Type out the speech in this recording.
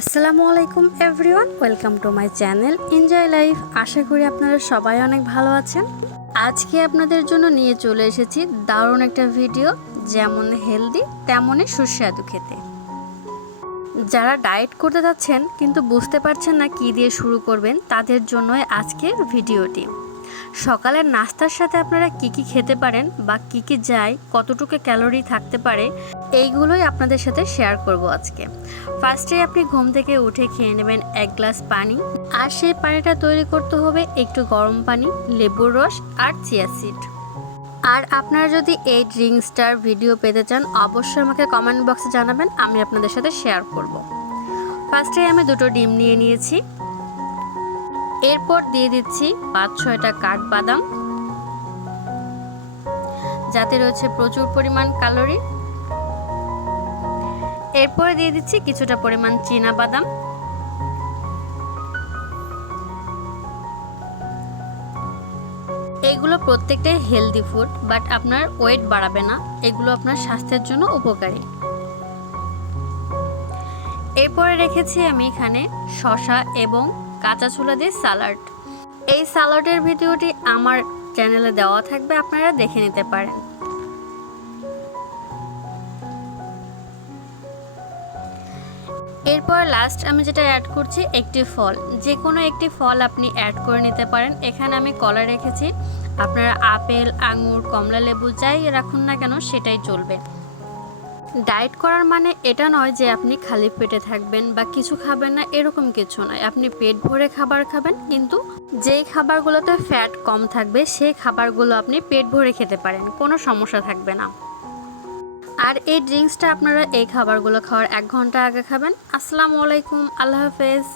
আসসালামু আলাইকুম everyone, welcome to my channel enjoy life. আশা করি আপনারা সবাই অনেক ভালো আছেন। আজকে আপনাদের জন্য নিয়ে চলে এসেছি দারুণ একটা ভিডিও, যেমন হেলদি তেমনই সুস্বাদু খেতে। যারা ডায়েট করতে যাচ্ছেন কিন্তু বুঝতে পারছেন না কী দিয়ে শুরু করবেন, তাদের জন্যই আজকের ভিডিওটি। সকালের নাস্তার সাথে আপনারা কি কি খেতে পারেন বা কি কি যায়, কতটুকু ক্যালোরি থাকতে পারে, এইগুলোই আপনাদের সাথে শেয়ার করব আজকে। ফার্স্টে আপনি ঘুম থেকে উঠে খেয়ে নেবেন 1 গ্লাস পানি, আর সেই পানিটা তৈরি করতে হবে একটু গরম পানি, লেবুর রস আর চিয়া সিড। আর আপনারা যদি এই ড্রিঙ্কসটার ভিডিও পেতে চান, অবশ্যই আমাকে কমেন্ট বক্সে জানাবেন, আমি আপনাদের সাথে শেয়ার করব। ফার্স্টে আমি 2টো ডিম নিয়ে নিয়েছি। এরপর দিয়ে দিচ্ছি 5-6টা কাঠবাদাম, যাতে রয়েছে প্রচুর পরিমাণ ক্যালোরি। এরপরে দিয়ে দিচ্ছি কিছুটা পরিমাণ চীনা বাদাম। এগুলো প্রত্যেকটাই হেলদি ফুড, বাট আপনার ওয়েট বাড়াবে না, এগুলো আপনার স্বাস্থ্যের জন্য উপকারী। এরপরে রেখেছি আমি এখানে শসা এবং কাঁচা ছোলা দিয়ে স্যালাড। এই স্যালাডের ভিডিওটি আমার চ্যানেলে দেওয়া থাকবে, আপনারা দেখে নিতে পারেন। এরপর লাস্ট আমি যেটা অ্যাড করছি একটি ফল, যে কোনো একটি ফল আপনি অ্যাড করে নিতে পারেন। এখানে আমি কলা রেখেছি, আপনারা আপেল, আঙুর, কমলা লেবু যাই রাখুন না কেন সেটাই চলবে। ডায়েট করার মানে এটা নয় যে আপনি খালি পেটে থাকবেন বা কিছু খাবেন না, এরকম কিছু নয়। আপনি পেট ভরে খাবার খাবেন, কিন্তু যেই খাবারগুলোতে ফ্যাট কম থাকবে সেই খাবারগুলো আপনি পেট ভরে খেতে পারেন, কোনো সমস্যা থাকবে না। আর এই ড্রিঙ্কসটা আপনারা এই খাবারগুলো খাওয়ার 1 ঘন্টা আগে খাবেন। আসসালামু আলাইকুম, আল্লাহ হাফেজ।